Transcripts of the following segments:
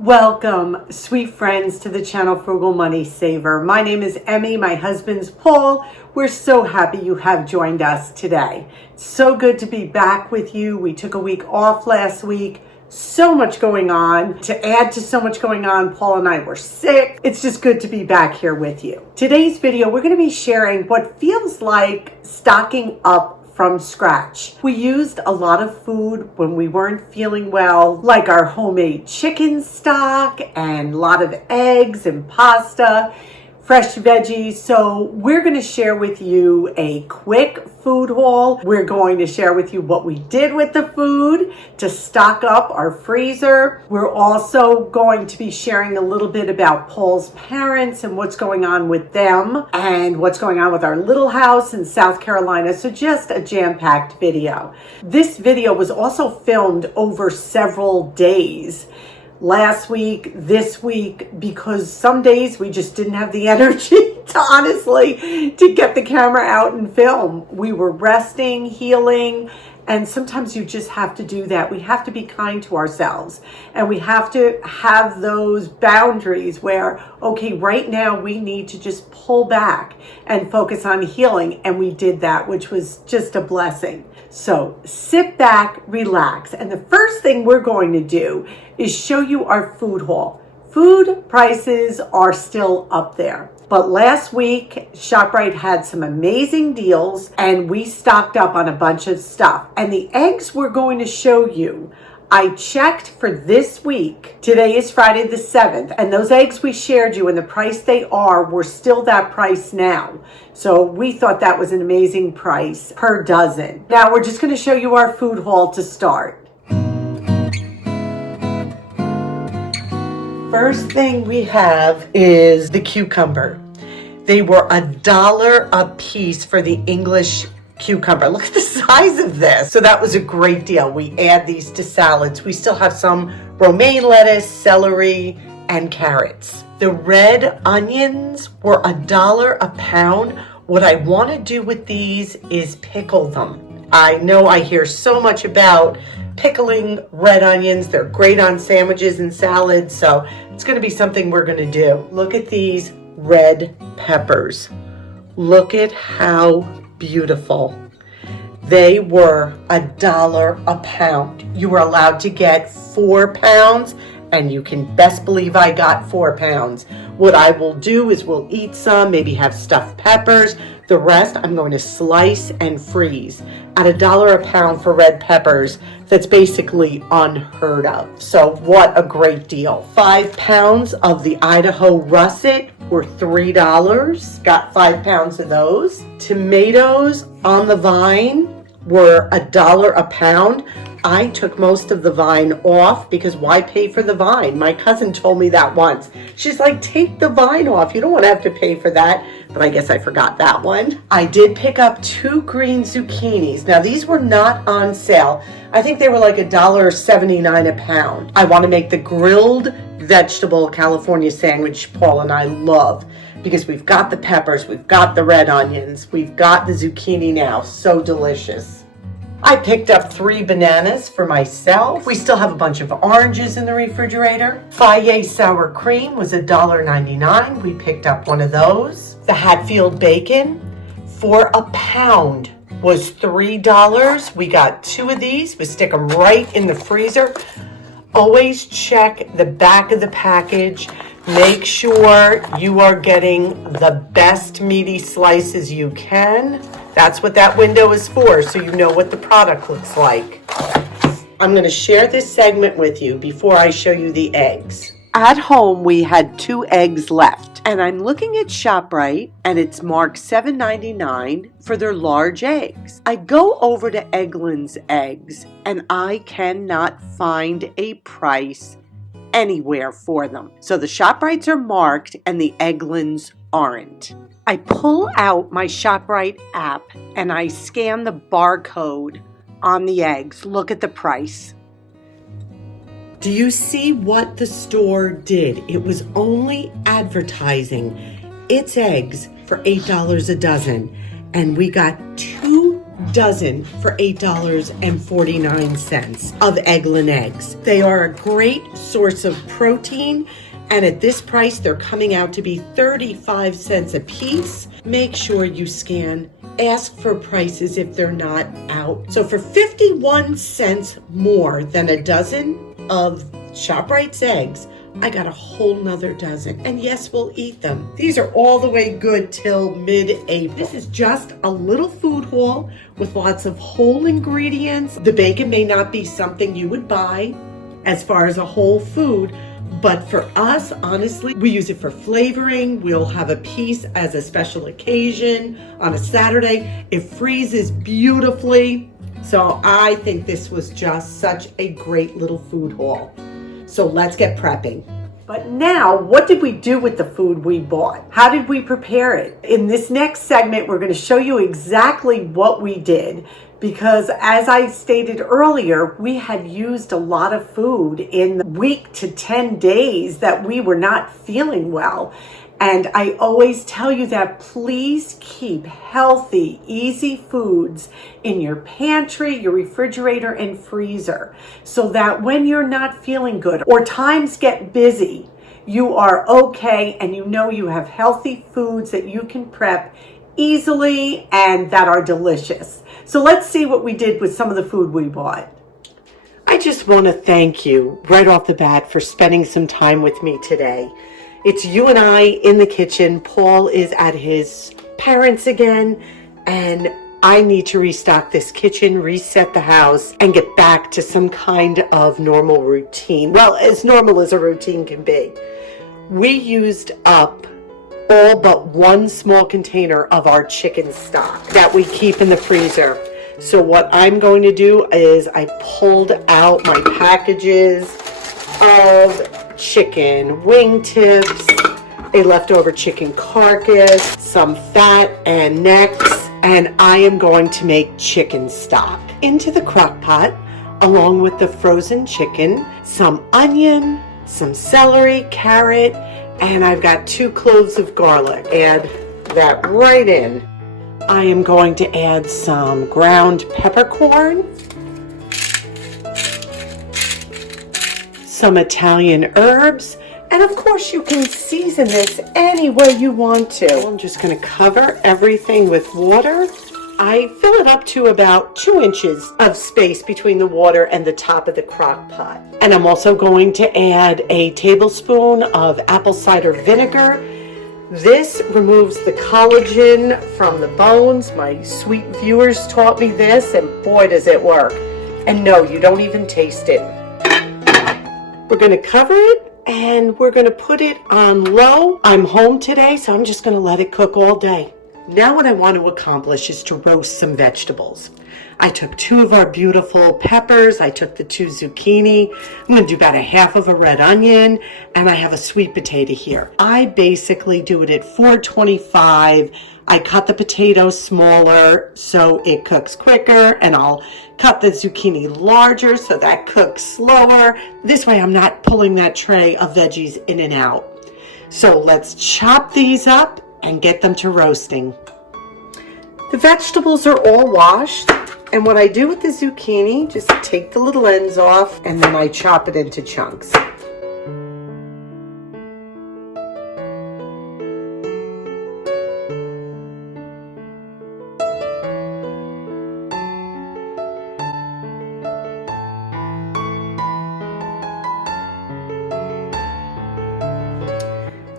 Welcome, sweet friends, to the channel Frugal Money Saver. My name is Emmy. My husband's Paul. We're so happy you have joined us today. It's so good to be back with you. We took a week off last week. So much going on. To add to so much going on, Paul and I were sick. It's just good to be back here with you. Today's video, we're going to be sharing what feels like stocking up from scratch. We used a lot of food when we weren't feeling well, like our homemade chicken stock and a lot of eggs and pasta, fresh veggies. So we're going to share with you a quick food haul. We're going to share with you what we did with the food to stock up our freezer. We're also going to be sharing a little bit about Paul's parents and what's going on with them and what's going on with our little house in South Carolina. So just a jam-packed video. This video was also filmed over several days. Last week, this week, because some days we just didn't have the energy to get the camera out and film. We were resting, healing, and sometimes you just have to do that. We have to be kind to ourselves, and we have to have those boundaries where, okay, right now we need to just pull back and focus on healing, and we did that, which was just a blessing. So sit back, relax, and the first thing we're going to do is show you our food haul. Food prices are still up there, but last week ShopRite had some amazing deals and we stocked up on a bunch of stuff. And the eggs we're going to show you, I checked for this week. Today is Friday the 7th, and those eggs we shared you and the price they are, were still that price now. So we thought that was an amazing price per dozen. Now we're just going to show you our food haul to start. First thing we have is the cucumber. They were $1 a piece for the English cucumber. Look at the size of this. So that was a great deal. We add these to salads. We still have some romaine lettuce, celery, and carrots. The red onions were $1 a pound. What I want to do with these is pickle them. I know I hear so much about pickling red onions. They're great on sandwiches and salads, so it's going to be something we're going to do. Look at these red peppers. Look at how beautiful. They were $1 a pound. You were allowed to get 4 pounds, and you can best believe I got 4 pounds. What I will do is we'll eat some, maybe have stuffed peppers. The rest I'm going to slice and freeze. At $1 a pound for red peppers, that's basically unheard of. So what a great deal. 5 pounds of the Idaho russet were $3. Got 5 pounds of those. Tomatoes on the vine were $1 a pound. I took most of the vine off because why pay for the vine? My cousin told me that once. She's like, take the vine off. You don't want to have to pay for that. But I guess I forgot that one. I did pick up 2 green zucchinis. Now these were not on sale. I think they were like $1.79 a pound. I want to make the grilled vegetable California sandwich Paul and I love, because we've got the peppers, we've got the red onions, we've got the zucchini now. So delicious. I picked up 3 bananas for myself. We still have a bunch of oranges in the refrigerator. Fayet sour cream was $1.99. We picked up one of those. The Hatfield bacon for a pound was $3. We got 2 of these. We stick them right in the freezer. Always check the back of the package. Make sure you are getting the best meaty slices you can. That's what that window is for, so you know what the product looks like. I'm going to share this segment with you before I show you the eggs. At home, we had 2 eggs left, and I'm looking at ShopRite, and it's marked $7.99 for their large eggs. I go over to Eggland's Eggs, and I cannot find a price anywhere for them. So the ShopRites are marked, and the Egglands aren't. I pull out my ShopRite app, and I scan the barcode on the eggs. Look at the price. Do you see what the store did? It was only advertising its eggs for $8 a dozen, and we got 2 dozen for $8.49 of Eggland eggs. They are a great source of protein, and at this price, they're coming out to be 35 cents a piece. Make sure you scan, ask for prices if they're not out. So for 51 cents more than a dozen of ShopRite's eggs, I got a whole nother dozen. And yes, we'll eat them. These are all the way good till mid-April. This is just a little food haul with lots of whole ingredients. The bacon may not be something you would buy as far as a whole food, but for us, honestly, we use it for flavoring. We'll have a piece as a special occasion on a Saturday. It freezes beautifully. So I think this was just such a great little food haul. So let's get prepping. But now, what did we do with the food we bought? How did we prepare it? In this next segment, we're going to show you exactly what we did, because as I stated earlier, we had used a lot of food in the week to 10 days that we were not feeling well. And I always tell you that please keep healthy, easy foods in your pantry, your refrigerator, and freezer, so that when you're not feeling good or times get busy, you are okay and you know you have healthy foods that you can prep easily and that are delicious. So let's see what we did with some of the food we bought. I just want to thank you right off the bat for spending some time with me today. It's you and I in the kitchen. Paul is at his parents' again, and I need to restock this kitchen, reset the house, and get back to some kind of normal routine. Well, as normal as a routine can be. We used up all but one small container of our chicken stock that we keep in the freezer. So what I'm going to do is I pulled out my packages of chicken wing tips, a leftover chicken carcass, some fat and necks, and I am going to make chicken stock. Into the crock pot, along with the frozen chicken, some onion, some celery, carrot, and I've got 2 cloves of garlic. Add that right in. I am going to add some ground peppercorn, some Italian herbs, and of course you can season this any way you want to. I'm just going to cover everything with water. I fill it up to about 2 inches of space between the water and the top of the crock pot. And I'm also going to add a tablespoon of apple cider vinegar. This removes the collagen from the bones. My sweet viewers taught me this, and boy does it work. And no, you don't even taste it. We're going to cover it and we're going to put it on low. I'm home today, so I'm just going to let it cook all day. Now what I want to accomplish is to roast some vegetables. I took 2 of our beautiful peppers. I took the 2 zucchini. I'm going to do about a half of a red onion, and I have a sweet potato here. I basically do it at 425. I cut the potato smaller so it cooks quicker, and I'll cut the zucchini larger so that cooks slower. This way I'm not pulling that tray of veggies in and out. So let's chop these up and get them to roasting. The vegetables are all washed, and what I do with the zucchini, just take the little ends off and then I chop it into chunks.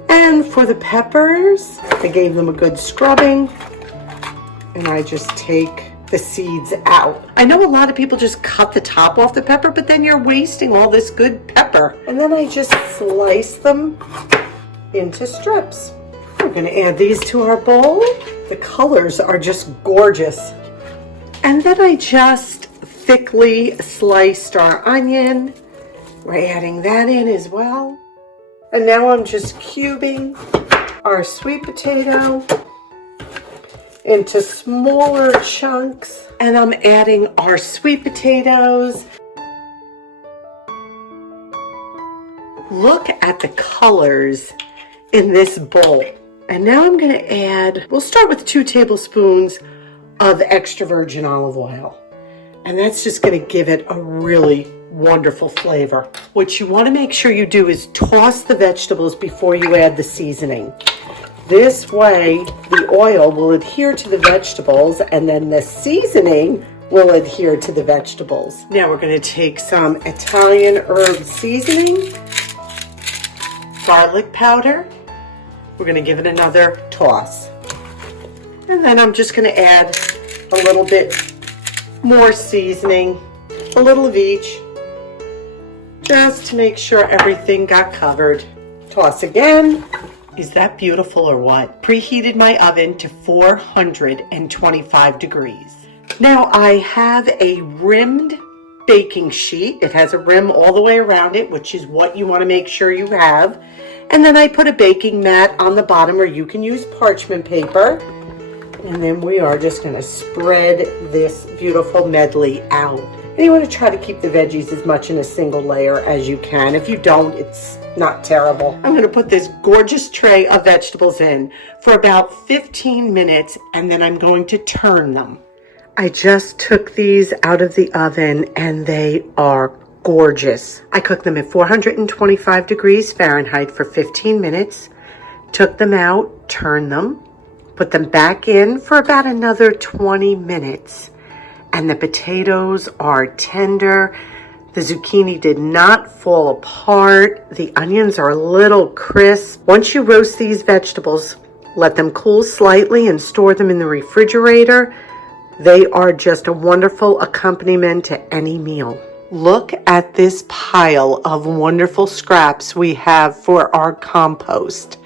And for the peppers, I gave them a good scrubbing, and I just take the seeds out. I know a lot of people just cut the top off the pepper, but then you're wasting all this good pepper. And then I just slice them into strips. We're gonna add these to our bowl. The colors are just gorgeous. And then I just thickly sliced our onion. We're adding that in as well. And now I'm just cubing our sweet potato into smaller chunks. And I'm adding our sweet potatoes. Look at the colors in this bowl. And now I'm going to add, we'll start with 2 tablespoons of extra virgin olive oil. And that's just going to give it a really wonderful flavor. What you want to make sure you do is toss the vegetables before you add the seasoning. This way, the oil will adhere to the vegetables and then the seasoning will adhere to the vegetables. Now we're going to take some Italian herb seasoning, garlic powder. We're going to give it another toss. And then I'm just going to add a little bit more seasoning, a little of each, just to make sure everything got covered. Toss again. Is that beautiful or what? Preheated my oven to 425 degrees. Now I have a rimmed baking sheet. It has a rim all the way around it, which is what you want to make sure you have. And then I put a baking mat on the bottom, or you can use parchment paper. And then we are just going to spread this beautiful medley out. And you want to try to keep the veggies as much in a single layer as you can. If you don't, it's not terrible. I'm going to put this gorgeous tray of vegetables in for about 15 minutes, and then I'm going to turn them. I just took these out of the oven and they are gorgeous. I cooked them at 425 degrees Fahrenheit for 15 minutes, took them out, turned them, put them back in for about another 20 minutes. And the potatoes are tender. The zucchini did not fall apart. The onions are a little crisp. Once you roast these vegetables, let them cool slightly and store them in the refrigerator. They are just a wonderful accompaniment to any meal. Look at this pile of wonderful scraps we have for our compost.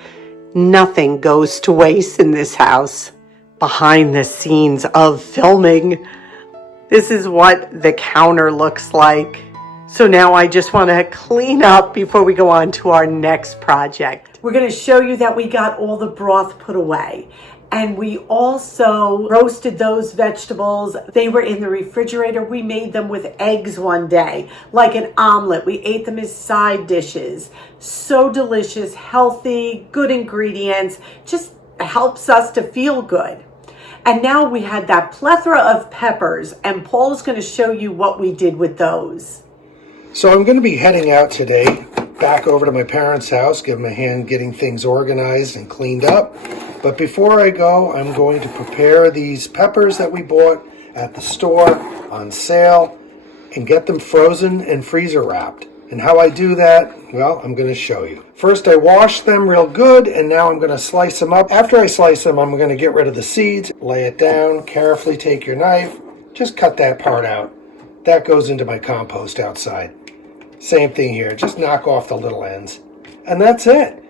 Nothing goes to waste in this house. Behind the scenes of filming, this is what the counter looks like. So now I just want to clean up before we go on to our next project. We're going to show you that we got all the broth put away. And we also roasted those vegetables. They were in the refrigerator. We made them with eggs one day, like an omelet. We ate them as side dishes. So delicious, healthy, good ingredients. Just helps us to feel good. And now we had that plethora of peppers, and Paul's going to show you what we did with those. So I'm going to be heading out today, back over to my parents' house, give them a hand getting things organized and cleaned up. But before I go, I'm going to prepare these peppers that we bought at the store on sale and get them frozen and freezer wrapped. And how I do that, well, I'm going to show you. First, I wash them real good, and now I'm going to slice them up. After I slice them, I'm going to get rid of the seeds, lay it down, carefully take your knife, just cut that part out. That goes into my compost outside. Same thing here, just knock off the little ends. And that's it.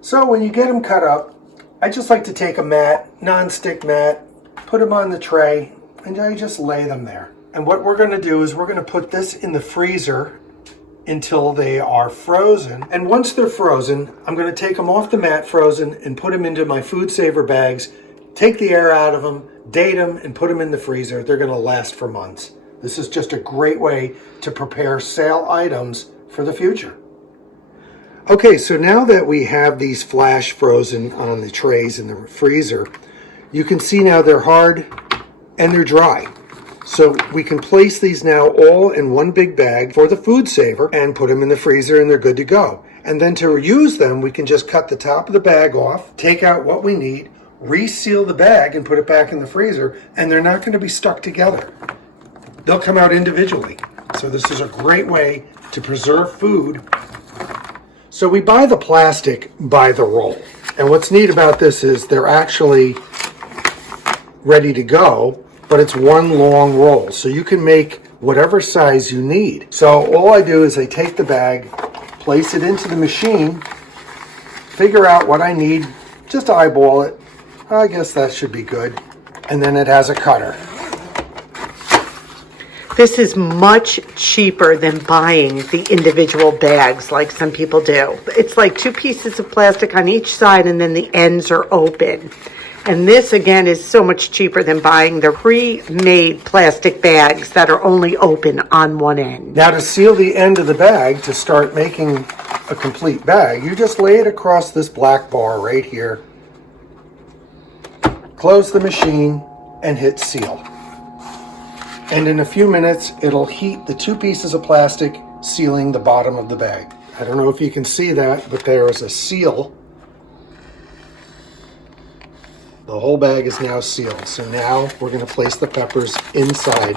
So when you get them cut up, I just like to take a mat, non-stick mat, put them on the tray, and I just lay them there. And what we're going to do is we're going to put this in the freezer until they are frozen. And once they're frozen, I'm going to take them off the mat frozen and put them into my food saver bags, take the air out of them, date them, and put them in the freezer. They're going to last for months. This is just a great way to prepare sale items for the future. Okay, so now that we have these flash frozen on the trays in the freezer, you can see now they're hard and they're dry. So we can place these now all in one big bag for the food saver and put them in the freezer and they're good to go. And then to use them, we can just cut the top of the bag off, take out what we need, reseal the bag and put it back in the freezer, and they're not going to be stuck together. They'll come out individually. So this is a great way to preserve food. So we buy the plastic by the roll. And what's neat about this is they're actually ready to go, but it's one long roll. So you can make whatever size you need. So all I do is I take the bag, place it into the machine, figure out what I need, just eyeball it. I guess that should be good. And then it has a cutter. This is much cheaper than buying the individual bags like some people do. It's like 2 pieces of plastic on each side and then the ends are open. And this again is so much cheaper than buying the pre-made plastic bags that are only open on one end. Now to seal the end of the bag, to start making a complete bag, you just lay it across this black bar right here. Close the machine, and hit seal. And in a few minutes, it'll heat the 2 pieces of plastic sealing the bottom of the bag. I don't know if you can see that, but there is a seal. The whole bag is now sealed. So now we're going to place the peppers inside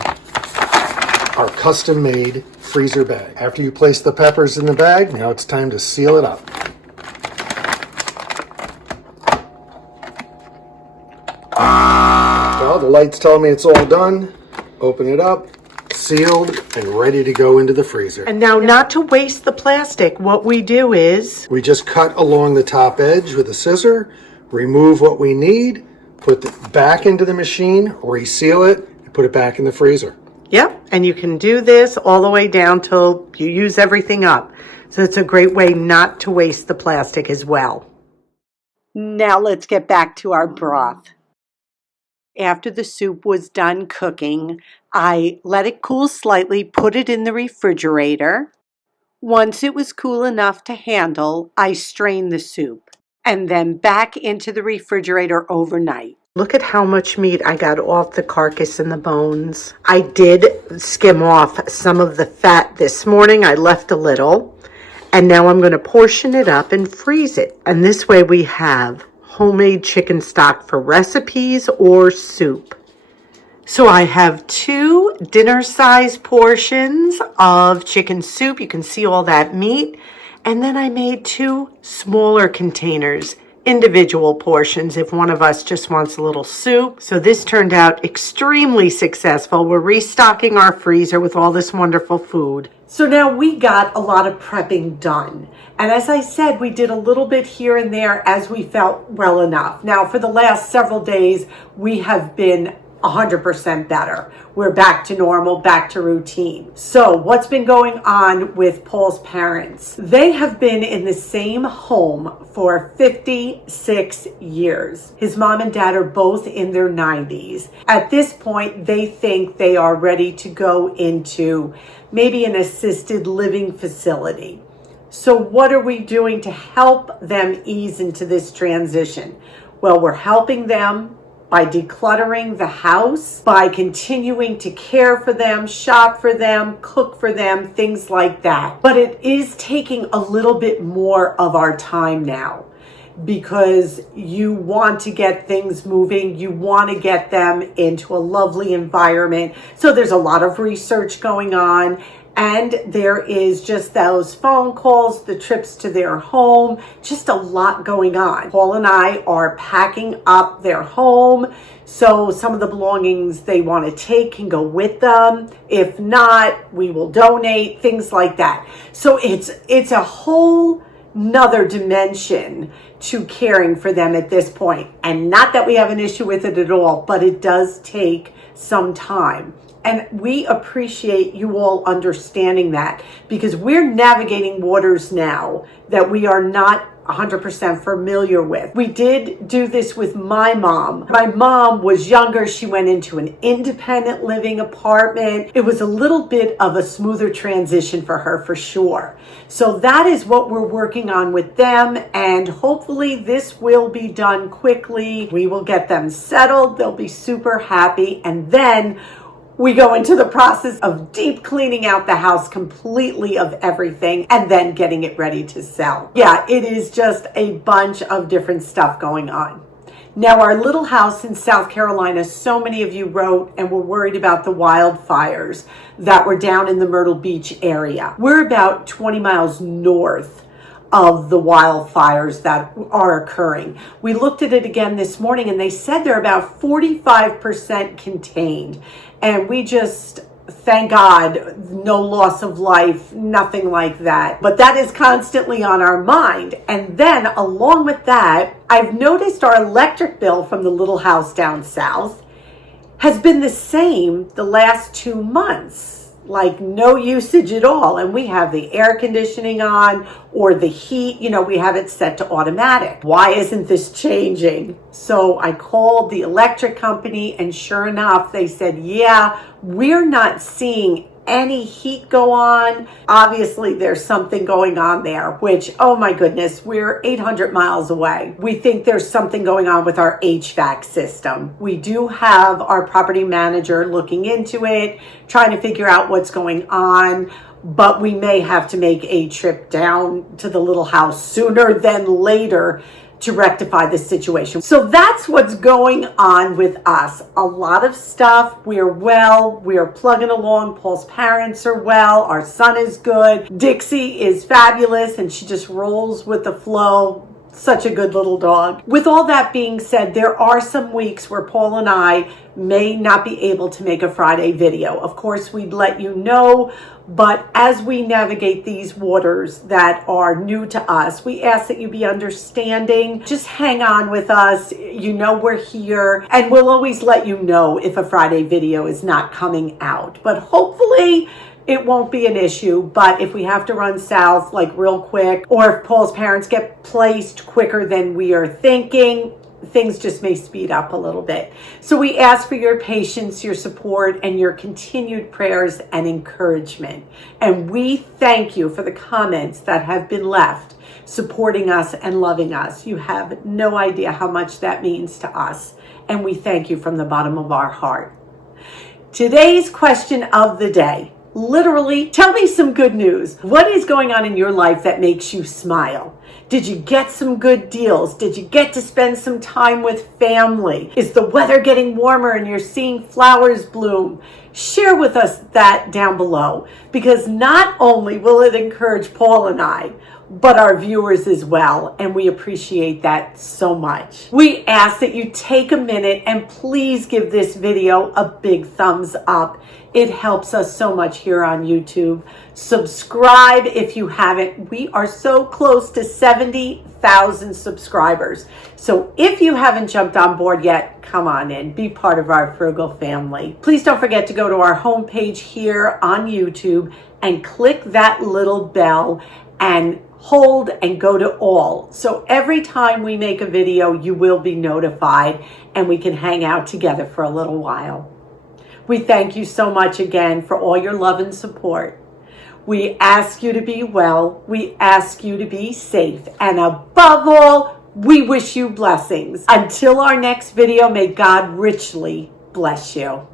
our custom-made freezer bag. After you place the peppers in the bag, now it's time to seal it up. Well, the lights tell me it's all done. Open it up, sealed, and ready to go into the freezer. And now, not to waste the plastic, what we do is We just cut along the top edge with a scissor, remove what we need, put it back into the machine, reseal it, and put it back in the freezer. Yep, and you can do this all the way down till you use everything up. So it's a great way not to waste the plastic as well. Now let's get back to our broth. After the soup was done cooking, I let it cool slightly, put it in the refrigerator. Once it was cool enough to handle, I strained the soup and then back into the refrigerator overnight. Look at how much meat I got off the carcass and the bones. I did skim off some of the fat this morning. I left a little. And now I'm going to portion it up and freeze it. And this way we have homemade chicken stock for recipes or soup. So I have 2 dinner-sized portions of chicken soup. You can see all that meat. And then I made 2 smaller containers, individual portions if one of us just wants a little soup. So this turned out extremely successful. We're restocking our freezer with all this wonderful food. So now we got a lot of prepping done. And as I said, we did a little bit here and there as we felt well enough. Now for the last several days, we have been 100% better. We're back to normal, back to routine. So what's been going on with Paul's parents? They have been in the same home for 56 years. His mom and dad are both in their 90s. At this point, they think they are ready to go into maybe an assisted living facility. So what are we doing to help them ease into this transition? Well, we're helping them by decluttering the house, by continuing to care for them, shop for them, cook for them, things like that. But it is taking a little bit more of our time now because you want to get things moving. You want to get them into a lovely environment. So there's a lot of research going on. And there is just those phone calls, the trips to their home, just a lot going on. Paul and I are packing up their home. So some of the belongings they want to take can go with them. If not, we will donate, things like that. So it's a whole nother dimension to caring for them at this point. And not that we have an issue with it at all, but it does take some time. And we appreciate you all understanding that because we're navigating waters now that we are not 100% familiar with. We did do this with my mom. My mom was younger. She went into an independent living apartment. It was a little bit of a smoother transition for her for sure. So that is what we're working on with them. And hopefully this will be done quickly. We will get them settled. They'll be super happy. And then we go into the process of deep cleaning out the house completely of everything and then getting it ready to sell. Yeah, it is just a bunch of different stuff going on. Now, our little house in South Carolina, so many of you wrote and were worried about the wildfires that were down in the Myrtle Beach area. We're about 20 miles north of the wildfires that are occurring. We looked at it again this morning and they said they're about 45% contained. And we just, thank God, no loss of life, nothing like that. But that is constantly on our mind. And then along with that, I've noticed our electric bill from the little house down south has been the same the last 2 months. Like no usage at all. And we have the air conditioning on or the heat, we have it set to automatic. Why isn't this changing? So I called the electric company and sure enough, they said, yeah, we're not seeing any heat go on, obviously there's something going on there, which, oh my goodness, we're 800 miles away. We think there's something going on with our HVAC system. We do have our property manager looking into it, trying to figure out what's going on, but we may have to make a trip down to the little house sooner than later to rectify the situation. So that's what's going on with us. A lot of stuff. We're well. We're plugging along. Paul's parents are well. Our son is good. Dixie is fabulous, and she just rolls with the flow. Such a good little dog. With all that being said, there are some weeks where Paul and I may not be able to make a Friday video. Of course, we'd let you know, but as we navigate these waters that are new to us, we ask that you be understanding. Just hang on with us. You know we're here, and we'll always let you know if a Friday video is not coming out. But hopefully, it won't be an issue. But if we have to run south like real quick, or if Paul's parents get placed quicker than we are thinking, things just may speed up a little bit. So we ask for your patience, your support, and your continued prayers and encouragement. And we thank you for the comments that have been left, supporting us and loving us. You have no idea how much that means to us. And we thank you from the bottom of our heart. Today's question of the day. Literally, tell me some good news. What is going on in your life that makes you smile? Did you get some good deals? Did you get to spend some time with family? Is the weather getting warmer and you're seeing flowers bloom? Share with us that down below, because not only will it encourage Paul and I, but our viewers as well, and we appreciate that so much. We ask that you take a minute and please give this video a big thumbs up. It helps us so much here on YouTube. Subscribe if you haven't. We are so close to 70,000 subscribers. So if you haven't jumped on board yet, come on in, be part of our Frugal family. Please don't forget to go to our homepage here on YouTube and click that little bell and hold and go to all. So every time we make a video, you will be notified and we can hang out together for a little while. We thank you so much again for all your love and support. We ask you to be well. We ask you to be safe. And above all, we wish you blessings. Until our next video, may God richly bless you.